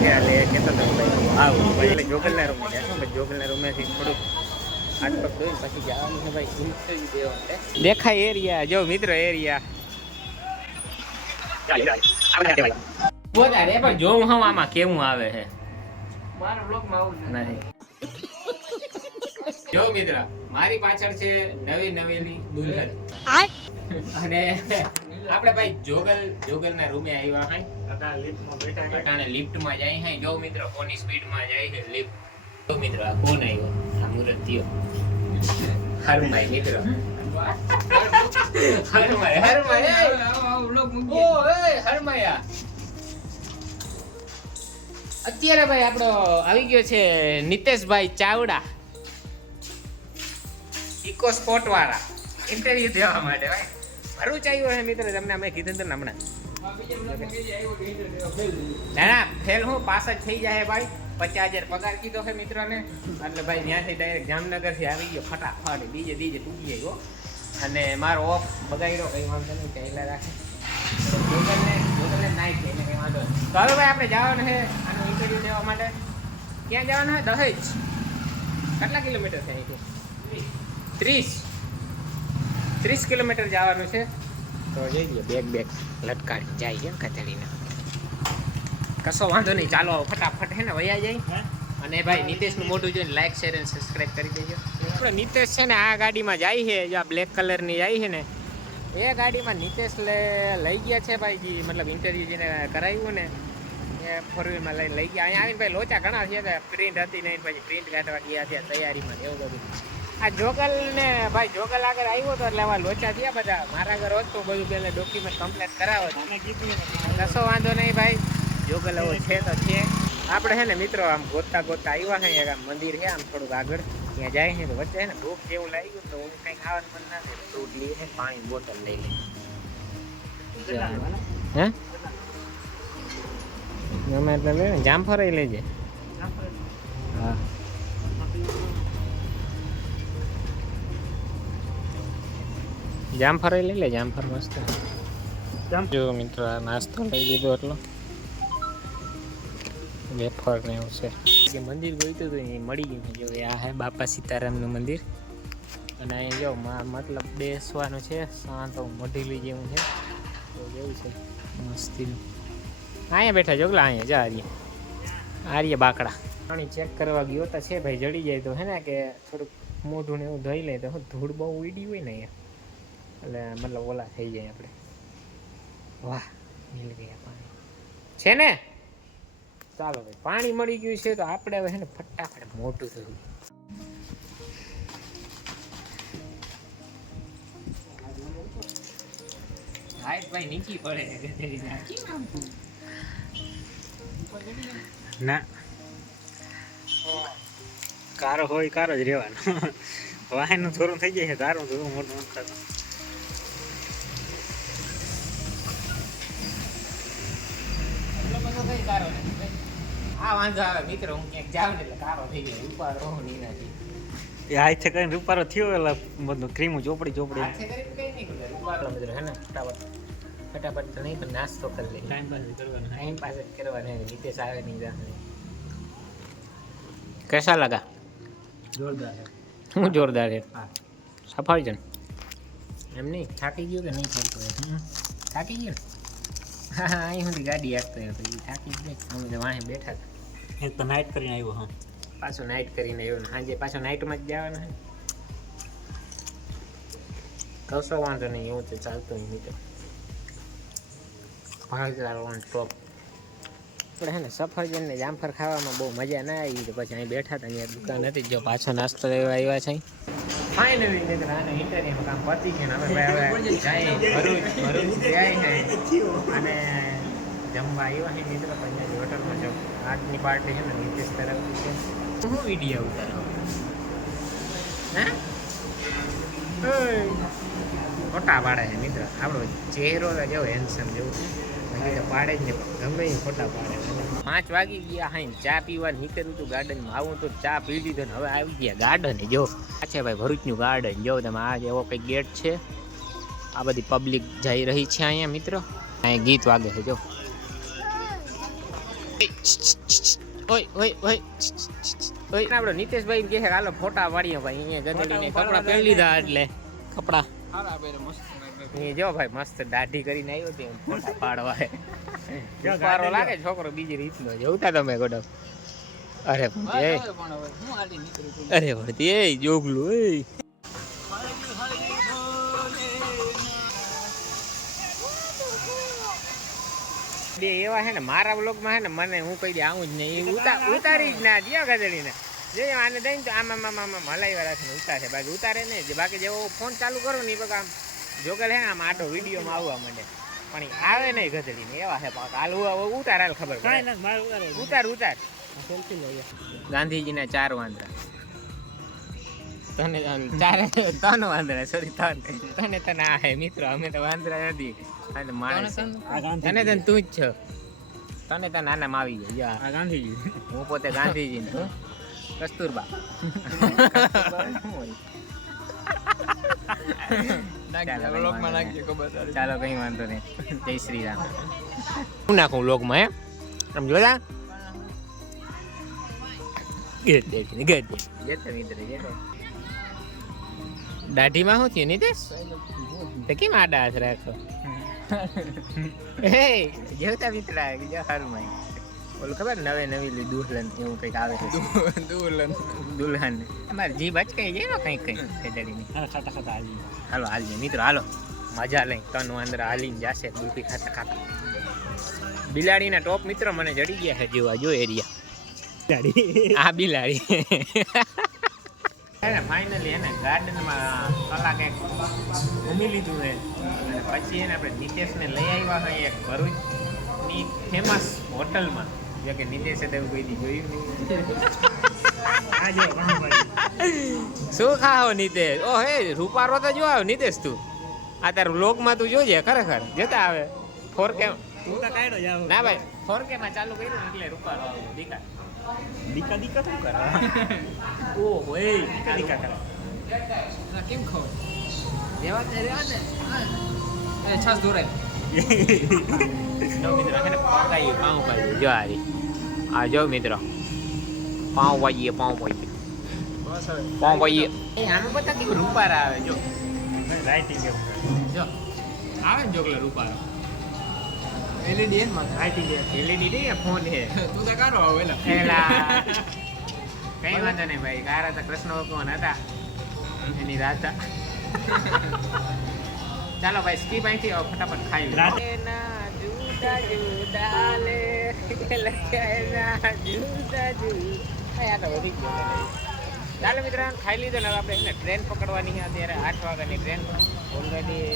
એટલે કહેતો હતો ભાઈ આવું એટલે જોગલના રૂમે જશું પછી જોગલના રૂમેથી થોડુંક હાથ પગ ધોઈને પછી જવાનું છે ભાઈ ઇન્ટરવ્યુ દેવા માટે. દેખાય એરિયા જો મિત્રો એરિયા. બોલા પણ જોઉં હું આમાં કેવું આવે છે. મારા બ્લોગમાં આવું છે. જો મિત્ર મારી પાછળ છે નવી નવેલી દુલ્હન. અને આપણે ભાઈ જોગલ જોગલના રૂમે આવ્યા હાય અટાણે લિફ્ટમાં જાય હાય જો મિત્ર કોની સ્પીડમાં જાય હે લિફ્ટ તો મિત્ર આ કોણ આવ્યો? આ મુરત થયો. હરમાય મિત્ર. હરમાય હરમાય હરમાયા અત્યારે ભાઈ આપણો આવી ગયો છે નિતેશભાઈ ચાવડા. ઇકો સ્પોટ વાળા ઇન્ટરવ્યુ દેવા માટે ભાઈ. ભરૂચ આવ્યો મિત્ર, તમને અમે કીધું હતું હમણાં. ના ફેલ હું, પાસ જ થઈ જાય ભાઈ. પચાસ હજાર પગાર કીધો છે મિત્રોને. એટલે ભાઈ ત્યાંથી ડાયરેક્ટ જામનગરથી આવી ગયો, ફટાફટ, બીજે બીજે તૂટી ગયો અને મારો ઓફ બગાડ્યો, કંઈ વાંધો નહીં, પહેલા રાખે. એને કંઈ વાંધો તો હવે ભાઈ આપણે જવાનું છે આનું ઇન્ટરવ્યુ લેવા માટે. ક્યાં જવાનું છે દહેજ. કેટલા કિલોમીટર છે અહીંથી? ત્રીસ. ત્રીસ કિલોમીટર જવાનું છે. તો જઈ લઈએ બેગ બેગ લટકાવી જાય છે કચડીને. કશો વાંધો નહીં ચાલો ફટાફટ હે ને વયા જાય. અને ભાઈ નિતેશનું મોઢું જોઈને લાઈક શેર અને સબસ્ક્રાઈબ કરી દેજો. આપણે નિતેશ છે ને આ ગાડીમાં જાય છે જે આ બ્લેક કલરની જાય છે ને. એ ગાડીમાં નિતેશ લે લઈ ગયા છે ભાઈ જે મતલબ ઇન્ટરવ્યુ જેને કરાવ્યું ને. એ ફોર વ્હીલમાં લઈ લઈ ગયા. અહીંયા આવીને ભાઈ લોચા ઘણા થયા હતા પ્રિન્ટ હતી નહીં પછી પ્રિન્ટ કાઢવા ગયા છે તૈયારીમાં એવું બધું. આ જોગલ ને ભાઈ જોગલ આગળ આવ્યો તો એટલે આવા લોચા થયા બધા. મારા આગળ હોત તો બધું પેલા ડોક્યુમેન્ટ કમ્પ્લીટ કરાવો કશો વાંધો નહીં ભાઈ. જોગલ એવો છે તો છે. આપણે છે ને મિત્રો આમ ગોતતા ગોતતા આવ્યા છે એક આમ મંદિર છે આમ થોડુંક આગળ. ત્યાં જાય છે તો વચ્ચે છે ને ભૂખ જેવું લાગ્યું તો હું કંઈ ખાવાનું મન ના થાય. ફ્રૂટ લઈએ છે પાણી બોટલ લઈ લે હે? અમે એટલે લે જામ જામફળ લેજે જામફળ લઈ લે જામફળ મસ્ત. જો મિત્રો આ નાસ્તો લઈ લીધો એટલો. વેફર ને એવું છે. જે મંદિર ગયું હતું એ મળી ગયું. જો આ હે બાપા સીતારામનું મંદિર. અને અહીંયા જો મતલબ બેસવાનું છે શાંત મઢીલી જેવું છે. તો જેવું છે. મસ્તી. અહીંયા બેઠા જોગલા અહીંયા જા આર્ય. આર્ય બાકડા. પાણી ચેક કરવા ગયો તો છે ભાઈ જડી જાય તો હે ને કે થોડુંક મોઢું ને એવું ધોઈ લે તો ધૂળ બહુ ઉડી હોય ને અહીંયા. એટલે મતલબ ઓલા થઈ જાય આપણે. વાહ, મિલ ગયા પાણી. છે ને? ચાલો ભાઈ, પાણી મળી ગયું છે તો આપણે હવે છે ને ફટાફટ મોટું થયું. ના. કારો હોય, કારો જ રહેવાનો. વાહન થોડું થઈ જાય કારો થોડું મોટું નથી આ વાંધો આવે. મિત્ર હું જાઉં એટલે થઈ ગયો. ઉપર રહો એનાથી એ આ છે કરીને રૂપારો થયો એટલે બધું ક્રીમ ચોપડી. ચોપડી આ છે કરીને હે ને ફટાફટ. ફટાફટ નહીં પણ નાસ્તો કરી લે ટાઈમ ટાઈમ પાસ જ કરવાનો આવે નહીં જાણે કેસા લાગા? જોરદાર છે. જોરદાર છે? સફરજન એમ નહીં થાકી ગયો કે નહીં થતું થાકી ગયો હા હા અહીં સુધી ગાડી આપતો હતો એ થાકી જ અમે તો વાહે બેઠા હતા. તો નાઇટ કરીને આવ્યો હા. પાછો નાઇટ કરીને આવ્યો ને સાંજે પાછો નાઇટમાં જ જવાના કશો વાંધો નહીં એવું તો ચાલતું નહીં તો ભાગદાર ઓન ટોપ આપણે હે ને સફરજન ને જામફળ ખાવામાં બહુ મજા ના આવી. તો પછી અહીં બેઠા હતા અહીંયા દુકાન હતી. જો પાછો નાસ્તો લેવા આવ્યા છે ફાઇનલી મિત્ર આને ઇન્ટરવ્યુ કામ પતી ગયું ને હવે હવે જાય. ભરૂચ ભરૂચ જાય ને. અને જમવા આવ્યા છે મિત્ર પંજાબી હોટલમાં જો. આજની પાર્ટી છે ને નીતિશ તરફથી છે. હું વીડિયો ઉતારો? હે? ઓય. પાડે છે મિત્ર. આપણો ચહેરો જેવો હેન્ડસમ જેવું. બાકી તો પાડે જ ને ગમે ફોટા પાડે પાંચ વાગી ગયા હા ચા પીવા નીકળ્યું હતું ગાર્ડનમાં. આવું તો ચા પી લીધો ને હવે આવી ગયા ગાર્ડન જો. આ છે ભાઈ ભરૂચનું ગાર્ડન. જો તમે આ એવો કંઈક ગેટ છે આ બધી પબ્લિક જઈ રહી છે અહીંયા મિત્રો. અહીંયા ગીત વાગે છે જો. ઓય ઓય ઓય ઓય આપણો નીતેશભાઈ કહે હાલો ફોટા પાડીએ ભાઈ. અહીંયા ગધેડીને કપડાં પહેરી લીધા એટલે કપડાં. હારા બેરે મસ્ત એ જો ભાઈ મસ્ત દાઢી કરીને આવ્યો તે ફોટા પાડવા. ગાડી લાગે છોકરો બીજી રીતનો જોતા તમે ગોડમ. અરે ભણતી, એ પણ હવે હું આલી નીકળી અરે ભણતી એ જોગલું એ. બે એવા છે ને મારા બ્લોગમાં છે ને મને હું કહી દે આવું જ નહીં. ઉતારી જ ના દિયો ને જે આને દઈને તો આમ આમ આમ હલાવ્યા રાખે ને ઉતારે બાકી ઉતારે નહીં. બાકી જેવો ફોન ચાલુ કરો ને એ બકા આમ જોગલ હે ને આમ આટો વિડીયોમાં આવવા માંડે. પણ આવે નહીં ગધેડીને. એવા હે પાક હાલ ઉતાર હાલ ખબર પડે. કાંઈ નથી મારું ઉતારો. ઉતાર. ઉતાર ગાંધીજીના ચાર વાંદરા. તને ચાર ત્રણ વાંદરા સોરી ત્રણ. તને તને આ હે મિત્રો અમે તો વાંદરા નથી. અને માણસ. છે. આ ગાંધી તને તને તું જ છો. તને તને આનામાં આવી ગયો. આ ગાંધીજી. હું પોતે ગાંધીજી ને તું કસ્તુરબા ચાલો, કઈ વ્લોગમાં વાંધો નાખજે ખબર તારી ચાલો કઈ વાંધો નહીં જય શ્રી રામ હું નાખું લોકમાં હે આમ જોતા ગેટ દેખીને ગેટ દેખીને જતો મિત્ર જતો દાઢીમાં શું થયું નીતેશ તે કેમ આડા હાથ રાખો હે જેવતા મિત્ર જો હારું ઓલું ખબર નવે નવી લી દુલ્હન એવું કંઈક આવે છે. દુલ્હન દુલ્હન. અમારે જીભ અચકાઈ જાય ને કંઈક કંઈક ખેતરીની. હા ખાતા ખાતા હાલી હાલો હાલજે મિત્રો હાલો. મજા લઈ તન વાંદરા હાલીને જાશે ગુલ્ફી ખાતા ખાતા. બિલાડીના ટોપ મિત્ર મને જડી ગયા છે જેવા જો એરિયા. બિલાડી. આ બિલાડી. ફાઇનલી એને ગાર્ડનમાં કલાક એક ઘૂમી લીધું છે. અને પછી એને આપણે નીતેશને લઈ આવ્યા હોય એક ભરૂચની ફેમસ હોટલમાં જો કે નિતેશે તો એવું કોઈ દી જોયું શું ખાઓ નિતેશ ઓ હે રૂપારો તો જો આવ નિતેશ તું. આ તાર વ્લોગમાં તું જોજે ખરેખર. જતા આવે. ફોર કે તું તો કાઢો જાવ ના ભાઈ ફોર કે માં ચાલુ કર્યું એટલે રૂપારો દીકા. દીકા દીકા શું કરે? ઓહો એ દીકા દીકા કરે. કેમ ખાવ રેવા તે રેવા ને એ છાસ દોરાય જો મિત્રો હે ને પાઉભાજી પાઉં ભાજી જો આ રી. આ જો મિત્રો પાઉં ભાજી પાઉં ભાજી બસ હવે પાઉં ભાજી એ આમાં બધા કેવું રૂપારા આવે જો કરે જો આવે ને જોકલે રૂપારો એલઈડી એનમાં લાઇટિંગ એમ એલઈડી નહીં ફોન હે તું તો કારો આવ એલા એલા કઈ વાંધો નહીં ભાઈ કારા તો કૃષ્ણ ભગવાન હતા એની રાતા ચાલો ભાઈ સ્કીપ અહીંથી ફટાફટ ખાઈ જુદા જુદા લે લખ્યા જુદા જુદા. ચાલો મિત્રો ખાઈ લીધો ને હવે આપણે એને ટ્રેન પકડવાની છે અત્યારે આઠ વાગ્યાની ટ્રેન ઓલરેડી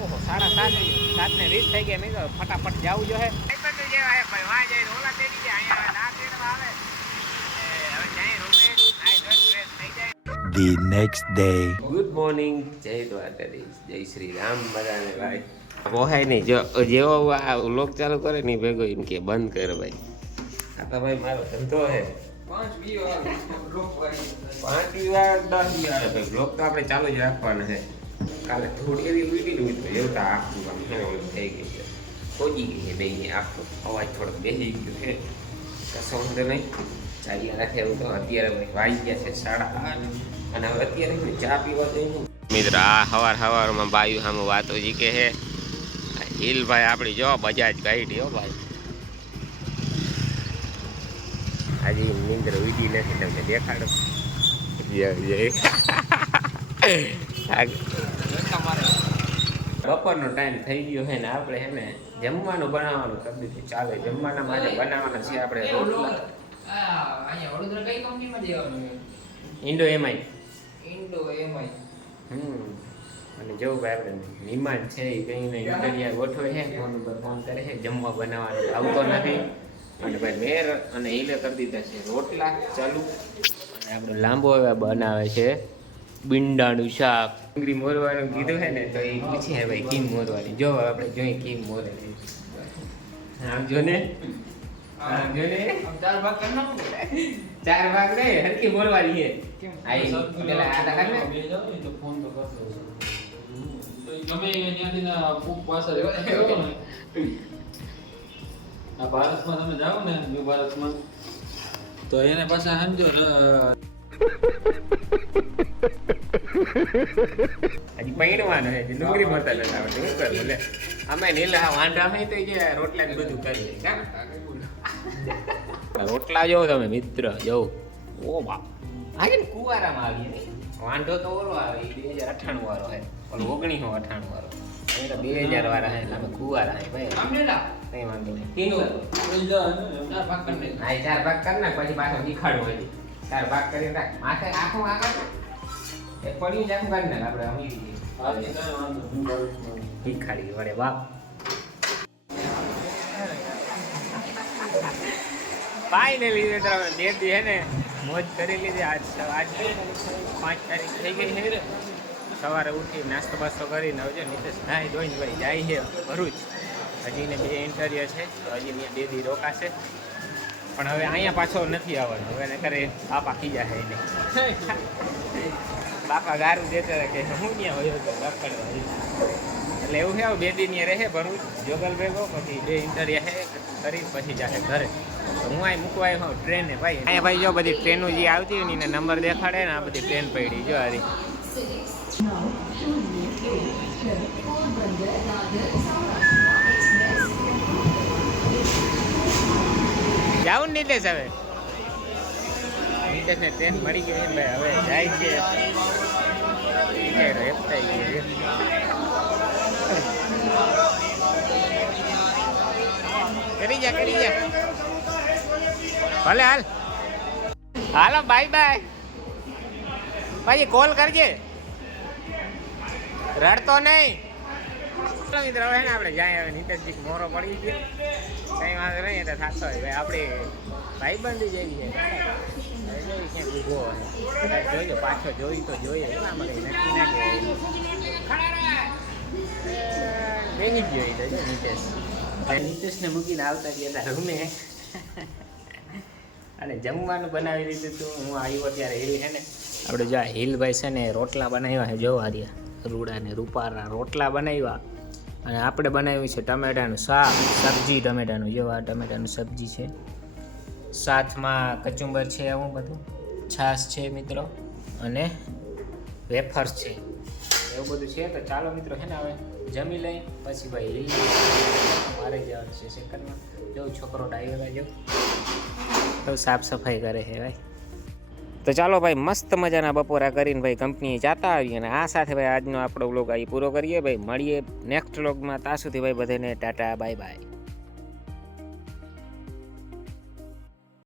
ઓહો સાડા સાત સાત ને વીસ થઈ ગયા. મેં કીધું ફટાફટ જવું જોઈએ ભાઈ વાં જાય ઓલા જાય અહીંયા ના ટ્રેનમાં આવે એ હવે જાય રૂમે આ દસ ટ્રેન થઈ જાય the next day. Good morning જય દ્વારકાધીશ. જય શ્રી રામ બધાને ભાઈ. પોહાય નહીં. જો જેવો આ લોક ચાલુ કરે નહીં ભેગો એમ કે બંધ કર ભાઈ. આ તો ભાઈ મારો ધંધો હે પાંચ વી વાર રોક વાળી પાંચ વાર દસ આવે ભાઈ બ્લોક તો આપણે ચાલુ જ રાખવાના છે. કાલે થોડી એવી ઉડી તો એવું તો આખું કામ હે ઓલું થઈ ગયું છે. ખોજી ગઈ છે બે આખો. અવાજ થોડોક બેસી ગયો છે. કશો વાંધો નહીં. ચાલ્યા રાખે એવું તો અત્યારે વાગી ગયા છે સાડા આઠ. અને હવે અત્યારે ચા પીવા જઈને મિત્ર આ હવાર હવારમાં બાયુ સામે વાતો જી કે છે હિલભાઈ આપણી જો બજાજ ગાઈડી હો ભાઈ. આજે નિંદ્ર ઉડી નથી તમને દેખાડો. બપોરનો ટાઈમ થઈ ગયો છે ને આપણે હે ને જમવાનું બનાવવાનું કરી દીધું ચાલે. જમવાના માટે બનાવવાના છે આપણે રોટલા. આ અહીંયા વડોદરા કઈ કંપનીમાં જવાનું ઇન્ડો એમઆઈ ઇન્ડો એમઆઈ હમ. અને જવું ભાઈ આપણે નિમાન છે એ કંઈ નહીં ઇન્ટરિયર ગોઠવે છે ફોન ઉપર ફોન કરે છે જમવા બનાવવાનું આવતો નથી. અને ભાઈ મેર અને હીલે કરી દીધા છે રોટલા ચાલુ. અને આપણે લાંબો એવા બનાવે છે બિંડાનું શાક. ડુંગળી મોરવાનું કીધું છે ને તો એ પૂછી હે ભાઈ કીમ મોરવાની. જો આપણે જોઈએ કીમ મોરે. આમ જો ને. ચાર ભાગ ચાર ભાગ હરકી બોલવાની છે. આઈ પેલા આ તા ને? તો ફોન તો કરતો તો ઈ ગમે એ ત્યાંથી ના ફૂક પાસે રહેવા ને આ ભારતમાં તમે જાઓ ને ન્યુ ભારતમાં તો એને પાછા સમજો ને હજી પૈણવાનું છે હજી ડુંગળી મળતા નથી આવડતી શું કરવું લે. અમે નીલા વાંઢા હોય તો જે રોટલા ને બધું કરી લે? રોટલા જો તમે મિત્ર જો ઓ બા આજે ને કુવારામાં આવીએ વાંધો વાંઢો તો ઓલો આવે બે હજાર અઠાણું વાળો હે ઓલો ઓગણીસો અઠાણું વાળો. અમે તો બે હજાર વાળા હે એટલે અમે કુવારા હે ભાઈ. નહીં વાંધો નહીં. ચાર ભાગ કરી દે. હા ચાર ભાગ કર નાખ પછી પાછો શીખાડું હોય. ચાર ભાગ કરી રાખ. માથે આખો આગળ એ પડ્યું જ આખું કાઢી નાખ આપણે વાંધો નહીં. શીખાડી બાપ. ફાઇનલી બે દી હે ને, મોજ કરી લીધી. આજ આજ? પાંચ તારીખ થઈ ગઈ છે સવારે ઉઠી નાસ્તો બાસ્તો કરીને હવે નીતેશ નાહી ધોઈને ભાઈ, જાય છે ભરૂચ. હજી ને બે ઇન્ટરવ્યુ છે, તો હજી અહીંયા બે દી રોકાશે. પણ હવે અહીંયા પાછો નથી આવવાનો. હવે એને કરે બાપા ખીજા જાય એને. બાપા ગારું દેતા કે હું ત્યાં હોય તો રખડવા એટલે એવું છે બે દિન રહે ભરૂચ, જોગલ ભેગો, પછી બે ઇન્ટરવ્યુ છે કરી, પછી જાહે ઘરે. હું અહીં મૂકવા આવ્યો ટ્રેને ભાઈ. અહીંયા ભાઈ જો બધી ટ્રેનો જે આવતી હોય ને એને નંબર દેખાડે ને આ બધી ટ્રેન પડી જો હારી. જાઉં ને નીતેશ હવે. નીતેશને ટ્રેન મળી ગઈ એટલે હવે જાય છે. કરી જા કરી જા. ભલે, હાલ. હાલો, બાય બાય. પછી કોલ કરજે. રડતો નહીં. હવે ને આપણે જાય, હવે નીતેશજી મોરો પડી ગયો. કઈ વાંધો નહીં તો થતો હોય. ભાઈ, આપણી ભાઈબંધી જેવી છે. ઊભો પાછો જોઈ તો જોઈએ. નીતેશ. નીતેશને મૂકીને આવતા ગયા રૂમે. અને જમવાનું બનાવી દીધું હતું હું આવ્યો ત્યારે હિલ છે ને આપણે જો આ હિલભાઈ છે ને રોટલા બનાવ્યા છે, જોવા રહ્યા રૂડા ને રૂપારા રોટલા બનાવ્યા. અને આપણે બનાવ્યું છે ટમેટાનું શાક, સબ્જી ટમેટાનું. જો આ ટમેટાનું સબ્જી છે. સાથમાં કચુંબર છે આવું બધું. છાશ છે મિત્રો. અને વેફર્સ છે. એવું બધું છે. તો ચાલો મિત્રો છે ને હવે જમી લઈ પછી ભાઈ મારે જવાનું છે સેકન્ડમાં જો છોકરો ડાઈવર તો સાફ સફાઈ કરે છે ભાઈ. તો ચાલો ભાઈ, મસ્ત મજાના બપોરા કરીને ભાઈ કંપનીએ જાતા આવીએ અને આ સાથે ભાઈ આજનો આપણો વ્લોગ અહીં પૂરો કરીએ. ભાઈ, મળીએ નેક્સ્ટ વ્લોગમાં ત્યાં સુધી ભાઈ બધાને ટાટા બાય બાય